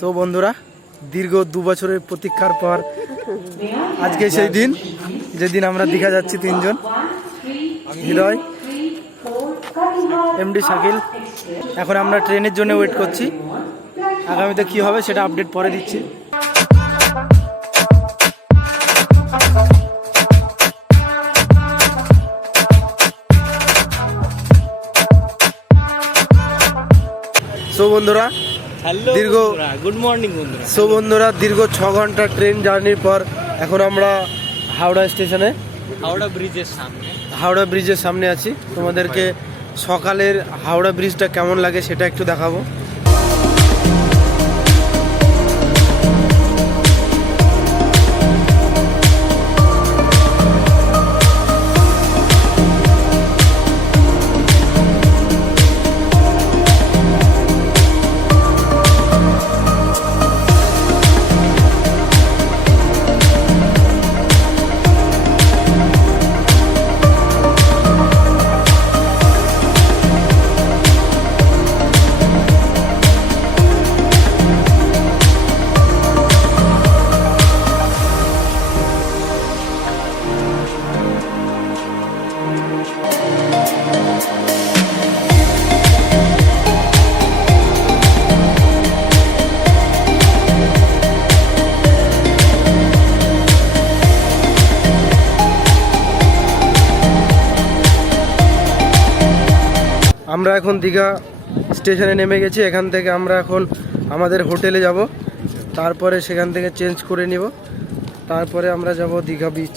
তো বন্ধুরা, দীর্ঘ 2 বছরের প্রতীক্ষার পর আজকে সেই দিন যেদিন আমরা দীঘা যাচ্ছি তিনজন। হৃদয়, এমডি শাকিল। এখন আমরা ট্রেনের জন্য ওয়েট করছি। আগামীতে কি হবে সেটা আপডেট পরে দিচ্ছি। সো বন্ধুরা, গুড মর্নিং বন্ধুরা। সো বন্ধুরা, দীর্ঘ 6 ঘন্টা ট্রেন জার্নির পর এখন আমরা হাওড়া স্টেশনে, হাওড়া ব্রিজের সামনে আছি। তোমাদেরকে সকালের হাওড়া ব্রিজটা কেমন লাগে সেটা একটু দেখাবো। আমরা এখন দীঘা স্টেশনে নেমে গেছি। এখান থেকে আমরা এখন আমাদের হোটেলে যাব, তারপরে সেখান থেকে চেঞ্জ করে নিব, তারপরে আমরা যাব দীঘা বিচ।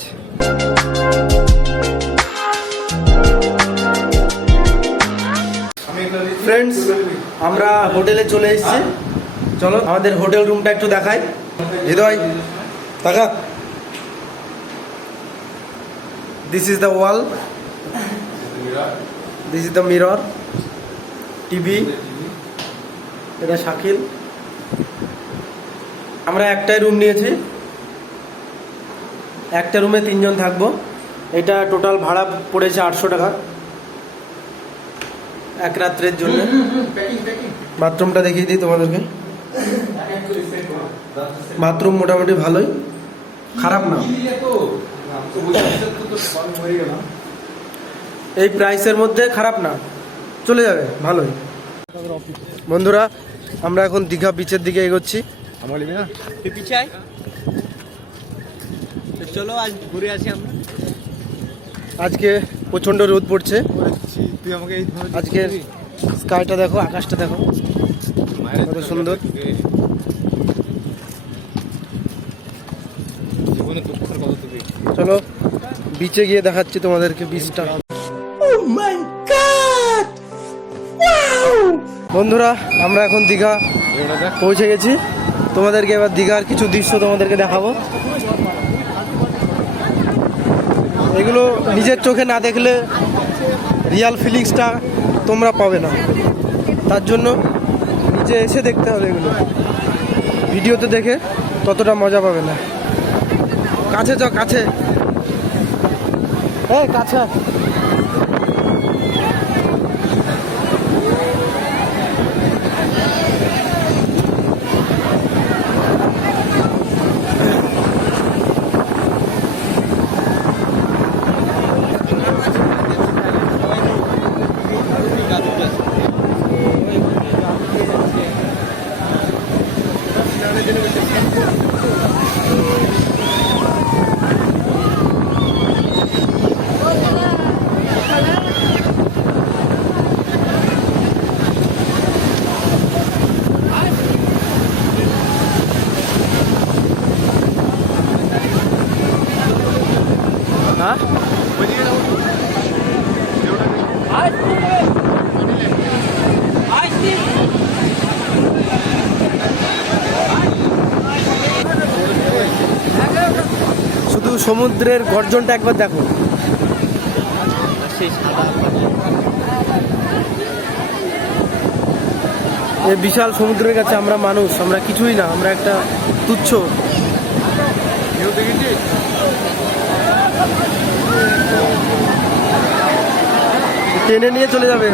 ফ্রেন্ডস, আমরা হোটেলে চলে এসেছি। চলো আমাদের হোটেল রুমটা একটু দেখাই। হৃদয়, দেখা। This is the wall, this is the mirror, TV. এটা শাকিল। আমরা একটাই রুম নিয়েছি, একটা রুমে 3 জন থাকবো। এটা টোটাল ভাড়া পড়েছে 800 টাকা এক রাত্রের জন্য। বাথরুমটা দেখিয়ে দিই তোমাদেরকে। বাথরুম মোটামুটি ভালোই, খারাপ না। এই প্রাইসের মধ্যে খারাপ না, চলে যাবে, ভালোই। বন্ধুরা, আমরা এখন দীঘা বিচের দিকে এগোচ্ছি। চলো আজ ঘুরে আসি আমরা। আজকে প্রচন্ড রোদ পড়ছে। আজকে স্কাইটা দেখো, আকাশটা দেখো কত সুন্দর। চলো বিচে গিয়ে দেখাচ্ছি তোমাদেরকে বিচটা। বন্ধুরা, আমরা এখন দীঘা পৌঁছে গেছি। তোমাদেরকে এবার দীঘার কিছু দৃশ্য তোমাদেরকে দেখাবো। এগুলো নিজের চোখে না দেখলে রিয়াল ফিলিংসটা তোমরা পাবে না, তার জন্য নিজে এসে দেখতে হবে। এগুলো ভিডিওতে দেখে ততটা মজা পাবে না। কাছে যাও, কাছে, এই কাছে। শুধু সমুদ্রের গর্জনটা একবার দেখো। এই বিশাল সমুদ্রের কাছে আমরা মানুষ, আমরা কিছুই না, আমরা একটা তুচ্ছ। টেনে নিয়ে চলে যাবে।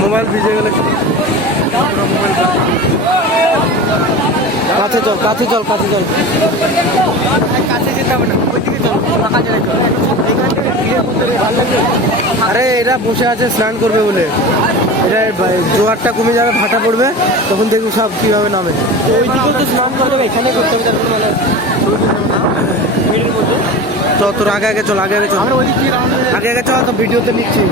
মোবাইল ভিজে গেলে কাছে চল, কাছে চল, কাছে চল। কাছে যেতে হবে না, ওইদিকে চলো, কাছে রেখো। এখান থেকে ঘিরে করতে ভালো লাগবে। আরে এরা বসে আছে স্নান করবে বলে, এটা জোয়ারটা কমে যাবে, ভাটা পড়বে, তখন দেখবো সব কিভাবে নামে। ওইদিকেও তো স্নান করতে হবে, এখানে করতে হবে, তারপর মানে ভিড়ের মধ্যে। তো তোর আগে আগে চল, আগে আগে চল, আমরা ওইদিক থেকে রাউন্ড আগে আগে চল, তো ভিডিওতে নিচ্ছি।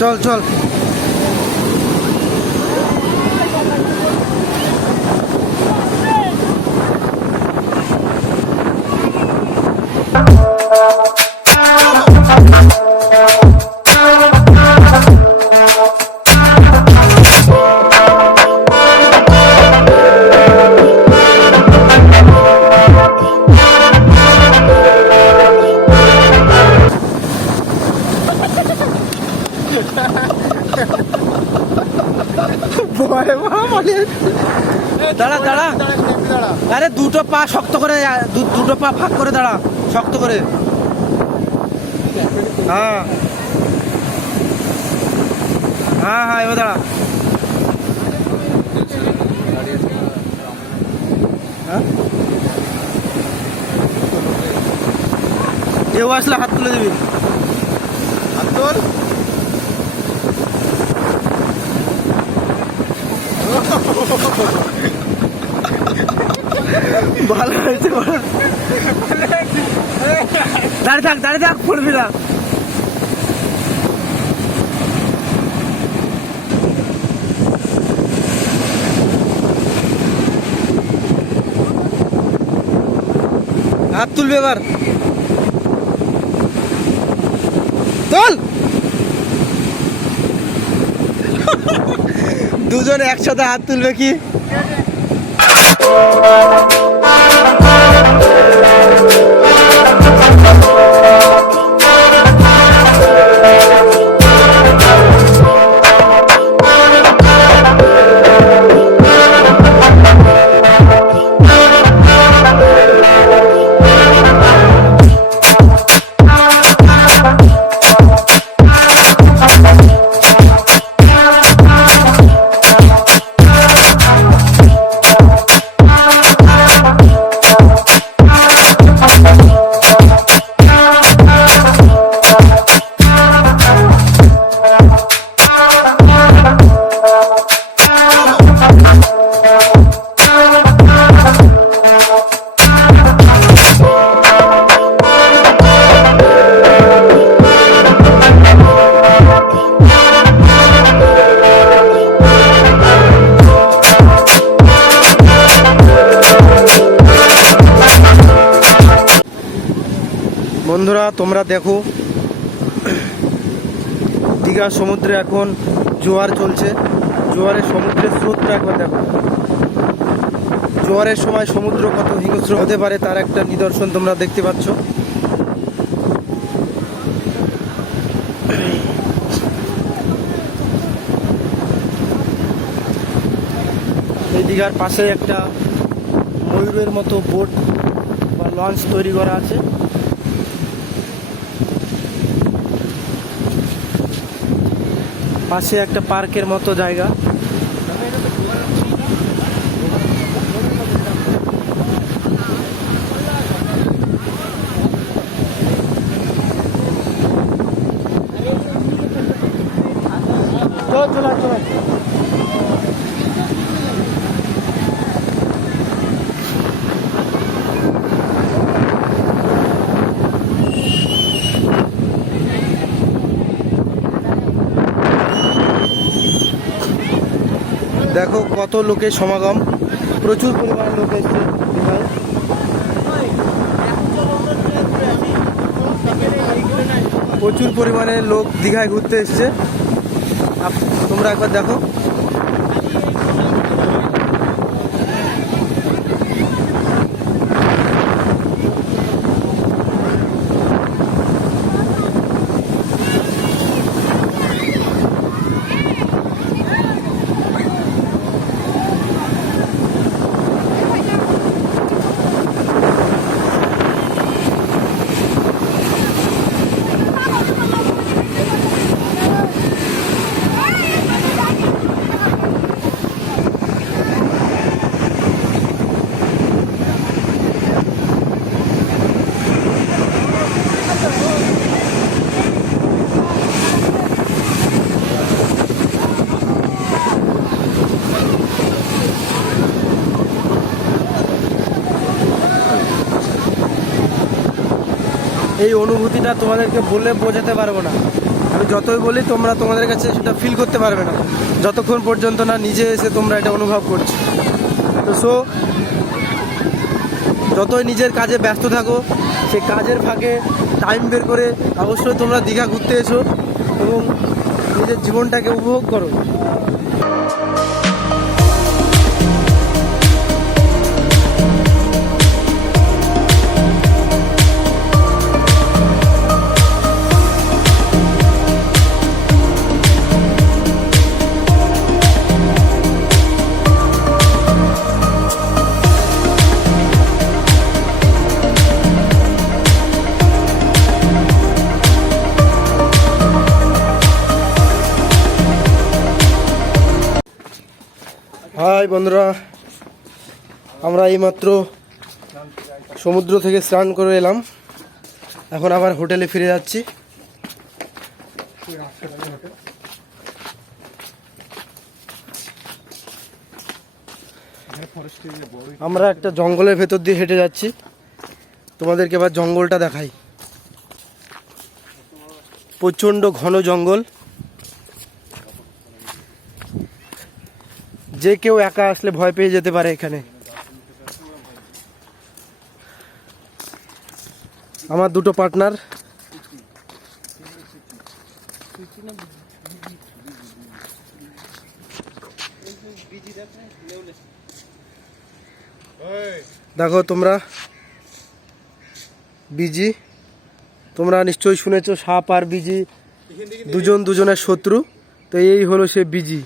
চল চল। দাঁড়া দাঁড়া, আরে দুটো পা শক্ত করে, দুটো পা ফাঁক করে দাঁড়া, শক্ত করে। হ্যাঁ হ্যাঁ হ্যাঁ, এবার দাঁড়া। হ্যাঁ, কেউ আসলে হাত তুলে দিবি, হাত তোল। ভালো হয়েছে, দাঁড়িয়ে থাক, দাঁড়িয়ে থাক, পড়বি না। হাত তুলবে এবার, তোল। দুজনে একসাথে হাত তুলবে কি? বন্ধুরা তোমরা দেখো, দীঘা সমুদ্রে এখন জোয়ার চলছে। জোয়ারের সমুদ্রের স্রোতটা একবার দেখো। জোয়ারের সময় সমুদ্র কত হিংস্র হতে পারে তার একটা নিদর্শন তোমরা দেখতে পাচ্ছ। দীঘার পাশে একটা ময়ূরের মতো বোট বা লঞ্চ তৈরি করা আছে। পাশে একটা পার্কের মতো জায়গা। চলো চলো। দেখো কত লোকের সমাগম, প্রচুর পরিমাণে লোক এসছে দীঘায়। প্রচুর পরিমাণে লোক দীঘায় ঘুরতে এসছে, তোমরা একবার দেখো। এই অনুভূতিটা তোমাদেরকে বলে বোঝাতে পারবো না। আমি যতই বলি তোমরা তোমাদের কাছে সেটা ফিল করতে পারবে না যতক্ষণ পর্যন্ত না নিজে এসে তোমরা এটা অনুভব করছো। তো সো যতই নিজের কাজে ব্যস্ত থাকো, সেই কাজের ফাঁকে টাইম বের করে অবশ্যই তোমরা দীঘা ঘুরতে এসো এবং নিজের জীবনটাকে উপভোগ করো। হাই বন্ধুরা, আমরা এইমাত্র সমুদ্র থেকে স্নান করে এলাম, এখন আবার হোটেলে ফিরে যাচ্ছি। আমরা একটা জঙ্গলের ভেতর দিয়ে হেঁটে যাচ্ছি, তোমাদেরকে এবার জঙ্গলটা দেখাই। প্রচণ্ড ঘন জঙ্গল, যে কেউ একা আসলে ভয় পেয়ে যেতে পারে। এখানে আমার দুটো পার্টনার, দেখো তোমরা বিজি, তোমরা নিশ্চয়ই শুনেছো সাপ আর বিজি দুজন দুজনের শত্রু। তো এই হলো সে বিজি।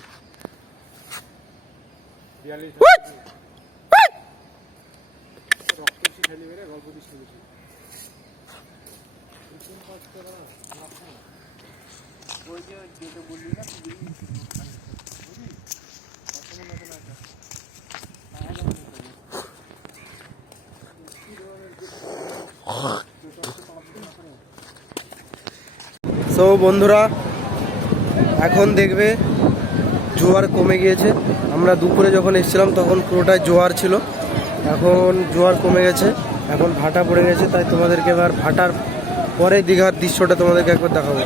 সো বন্ধুরা, এখন দেখবে জোয়ার কমে গিয়েছে। আমরা দুপুরে যখন এসেছিলাম তখন পুরোটাই জোয়ার ছিল, এখন জোয়ার কমে গেছে, এখন ভাটা পড়ে গেছে। তাই তোমাদেরকে এবার ভাটার পরে দীঘার দৃশ্যটা তোমাদেরকে একবার দেখাবো।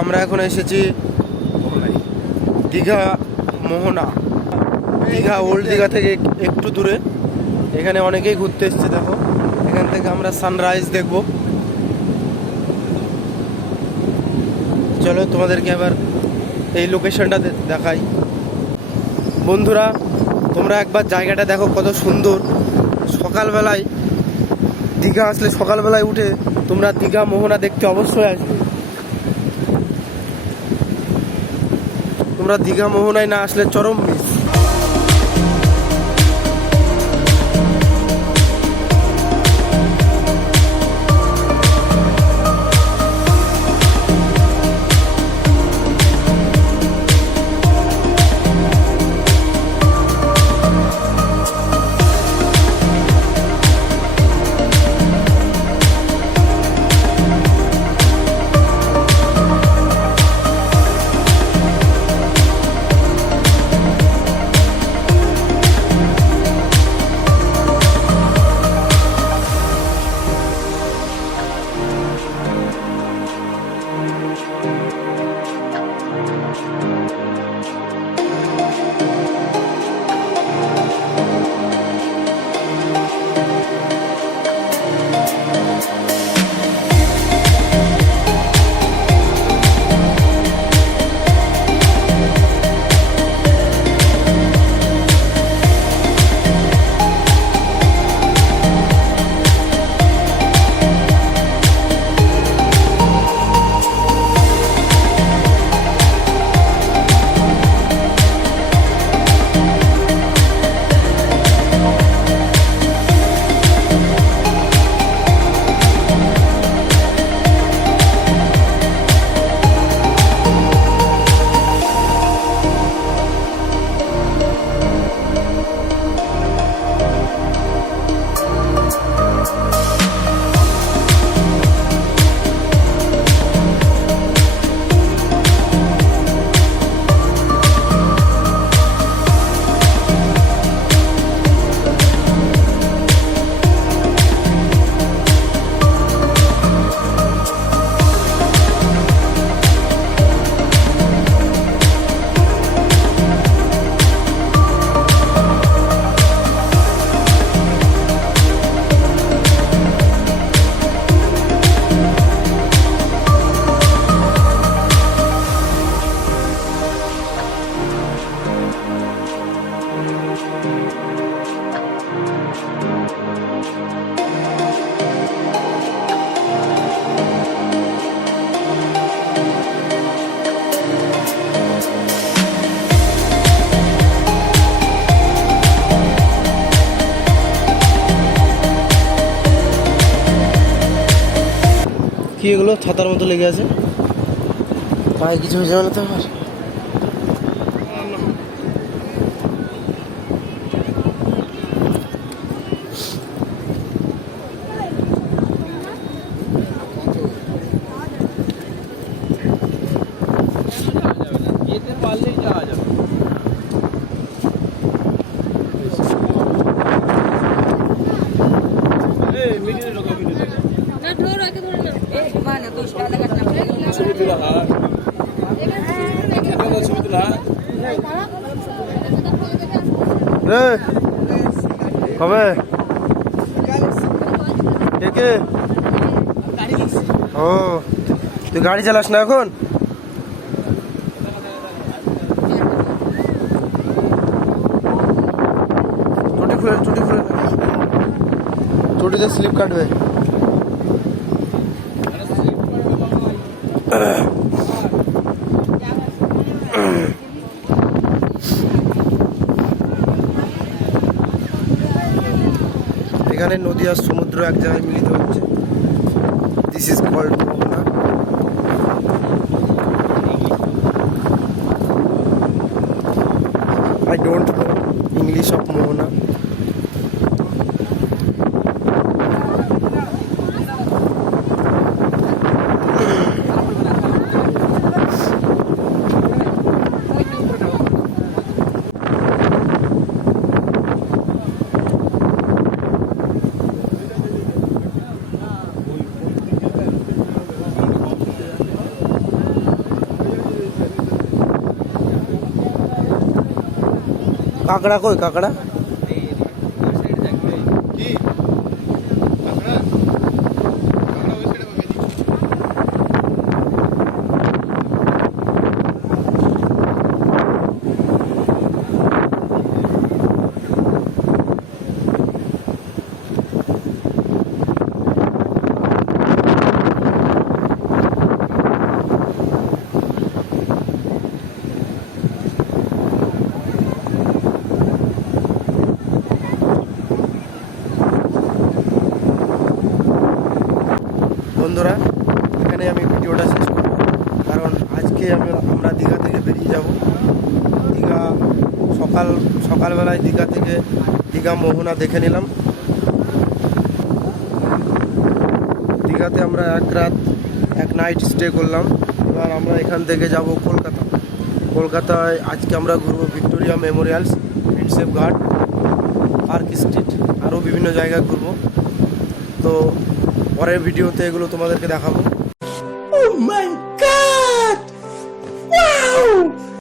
আমরা এখন এসেছি দীঘা মোহনা। দীঘা ওল্ড দীঘা থেকে একটু দূরে। এখানে অনেকেই ঘুরতে এসছে। দেখো এখান থেকে আমরা সানরাইজ দেখব। চলো তোমাদেরকে আবার এই লোকেশনটা দেখাই। বন্ধুরা তোমরা একবার জায়গাটা দেখো কত সুন্দর। সকালবেলায় দীঘা আসলে সকালবেলায় উঠে তোমরা দীঘা মোহনা দেখতে অবশ্যই আসবে। তোমরা দীঘা মোহনায় না আসলে চরম মিস। কি এগুলো ছাতার মতো লেগে আছে? পায়ে কিছু হয়ে যাবে না তো আমার? কবে কে? ও তুই গাড়ি চালাস না এখন? চটিতে স্লিপ কাটবে। এখানে নদী আর সমুদ্র এক জায়গায় মিলিত হচ্ছে। This is called mohana. I don't know English of Mohana. কাঁকড়া কই কাঁকড়া? বন্ধুরা, এখানে আমি ভিডিওটা শেষ করব, কারণ আজকে আমরা দীঘা থেকে বেরিয়ে যাব। দীঘা সকালবেলায় দীঘা থেকে দীঘা মোহনা দেখে নিলাম। দীঘাতে আমরা এক নাইট স্টে করলাম। এবার আমরা এখান থেকে যাব কলকাতায় আজকে আমরা ঘুরবো ভিক্টোরিয়া মেমোরিয়ালস, প্রিন্সেপ ঘাট, পার্ক স্ট্রিট, আরও বিভিন্ন জায়গায় ঘুরবো। তো পরের ভিডিওতে এগুলো তোমাদেরকে দেখাবো।